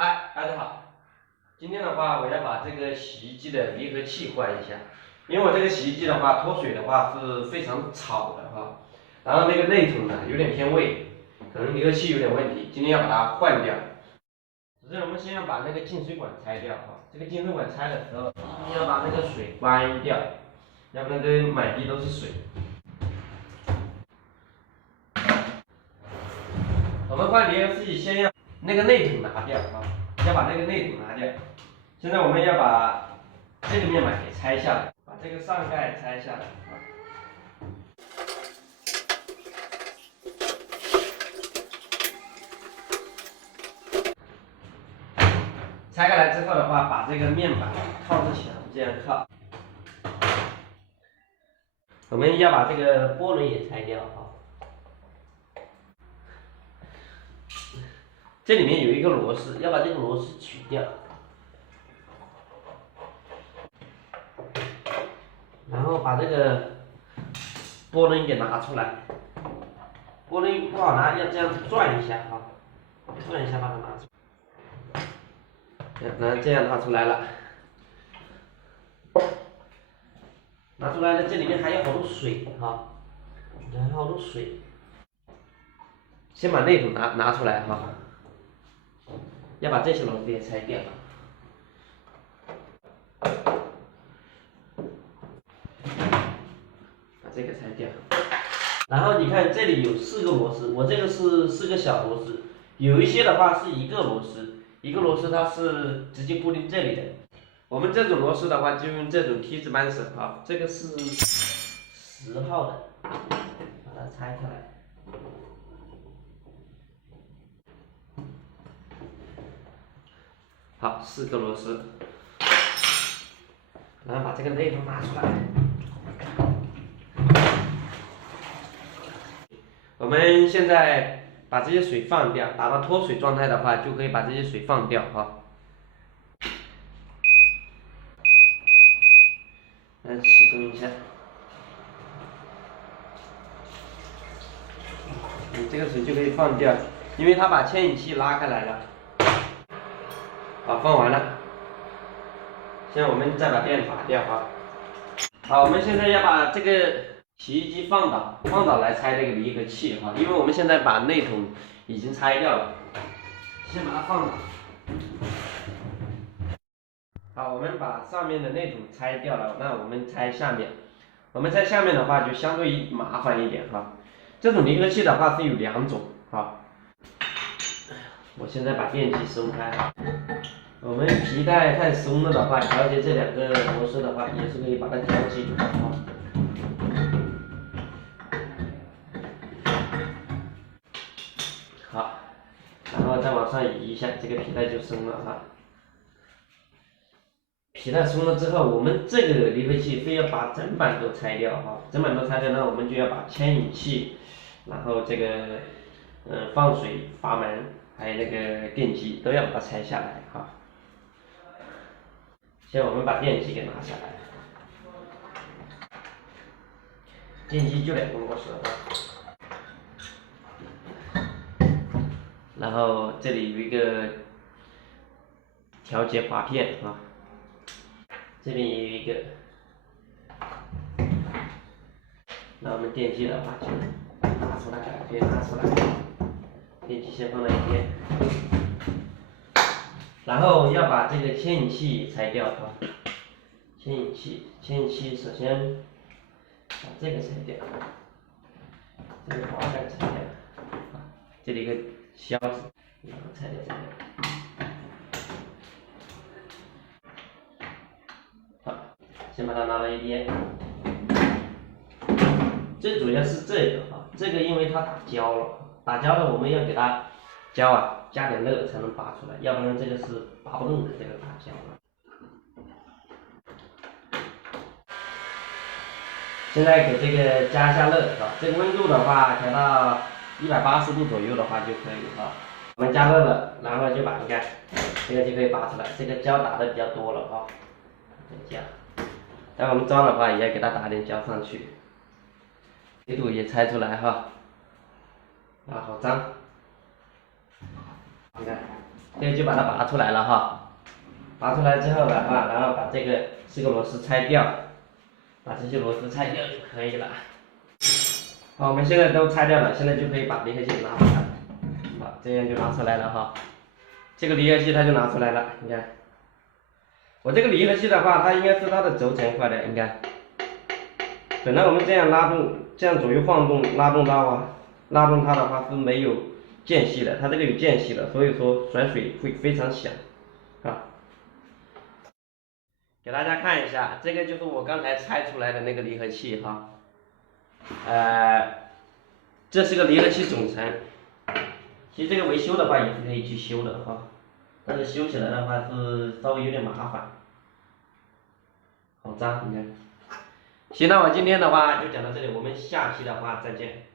嗨，大家好。今天的话，我要把这个洗衣机的离合器换一下，因为我这个洗衣机的话，脱水的话是非常吵的哈。然后那个内桶呢有点偏位，可能离合器有点问题，今天要把它换掉。首先我们先要把那个进水管拆掉哈，这个进水管拆的时候，一定要把那个水关掉，要不然这满地都是水。我们换离合器先要那个内桶拿掉啊，要把那个内桶拿掉。现在我们要把这个面板给拆下来，把这个上盖拆下来啊。拆开来之后的话，把这个面板靠着墙这样靠。我们要把这个波轮也拆掉啊。这里面有一个螺丝，要把这个螺丝取掉。然后把这个波轮给拿出来，波轮不好拿，要这样转一下啊，转一下把它拿出来，然后这样拿出来了，拿出来了，这里面还有好多水哈，还有好多水，先把内桶拿出来哈，要把这些螺丝也拆掉。这个拆掉，然后你看这里有4个螺丝，我这个是4个小螺丝，有一些的话是一个螺丝，一个螺丝它是直接固定这里的。我们这种螺丝的话就用这种梯字扳手啊，这个是10号的，把它拆开来。好，4个螺丝，然后把这个内桶拿出来。我们现在把这些水放掉，达到脱水状态的话，就可以把这些水放掉哈。启动一下，你这个水就可以放掉，因为它把牵引器拉开来了。好，放完了。现在我们再把电拔掉哈。好，我们现在要把这个洗衣机放倒来拆这个离合器哈，因为我们现在把内桶已经拆掉了，先把它放倒。好，我们把上面的内桶拆掉了，那我们拆下面。我们拆下面的话就相对于麻烦一点哈。这种离合器的话是有2种哈。我现在把电机松开哈。我们皮带太松了的话，调节这2个螺丝的话，也是可以把它调节住的哈。好，然后再往上移一下，这个皮带就松了哈。皮带松了之后，我们这个离合器非要把整板都拆掉哈，整板都拆掉，那我们就要把牵引器，然后这个放水阀门，还有那个电机都要把它拆下来哈。先我们把电机给拿下来，电机就2个螺丝哈，然后这里有一个调节滑片啊，这边也有一个。那我们电机的话就拿出来，可以拿出来，电机先放在一边，然后要把这个牵引器拆掉啊。牵引器首先把这个拆掉，这个滑杆拆掉，啊，这里一个销子，然后拆掉这个。好，先把它拿到一边。最主要是这个啊，这个因为它打胶了，打胶了我们要给它胶啊加点热才能拔出来，要不然这个是拔不动的，这个打胶了。现在给这个加一下热啊，这个温度的话调到180度左右的话就可以啊。我们加热了，然后就把你看这个就可以拔出来，这个胶打的比较多了啊，这胶。待会我们装的话也要给它打点胶上去。这度也拆出来哈，啊，好脏，你看，这就把它拔出来了哈。拔出来之后的话，然后把这个4个螺丝拆掉，把这些螺丝拆掉就可以了。好，我们现在都拆掉了，现在就可以把离合器拿出来。好，这样就拿出来了哈。这个离合器它就拿出来了，你看。我这个离合器的话，它应该是它的轴承坏的，应该。本来我们这样拉动，这样左右晃动，拉动它的话是没有间隙的，它这个有间隙的，所以说甩水会非常响，啊。给大家看一下，这个就是我刚才拆出来的那个离合器哈，这是个离合器总成。其实这个维修的话也是可以去修的哈，但是修起来的话是稍微有点麻烦，好脏，你看。行，那我今天的话就讲到这里，我们下期的话再见。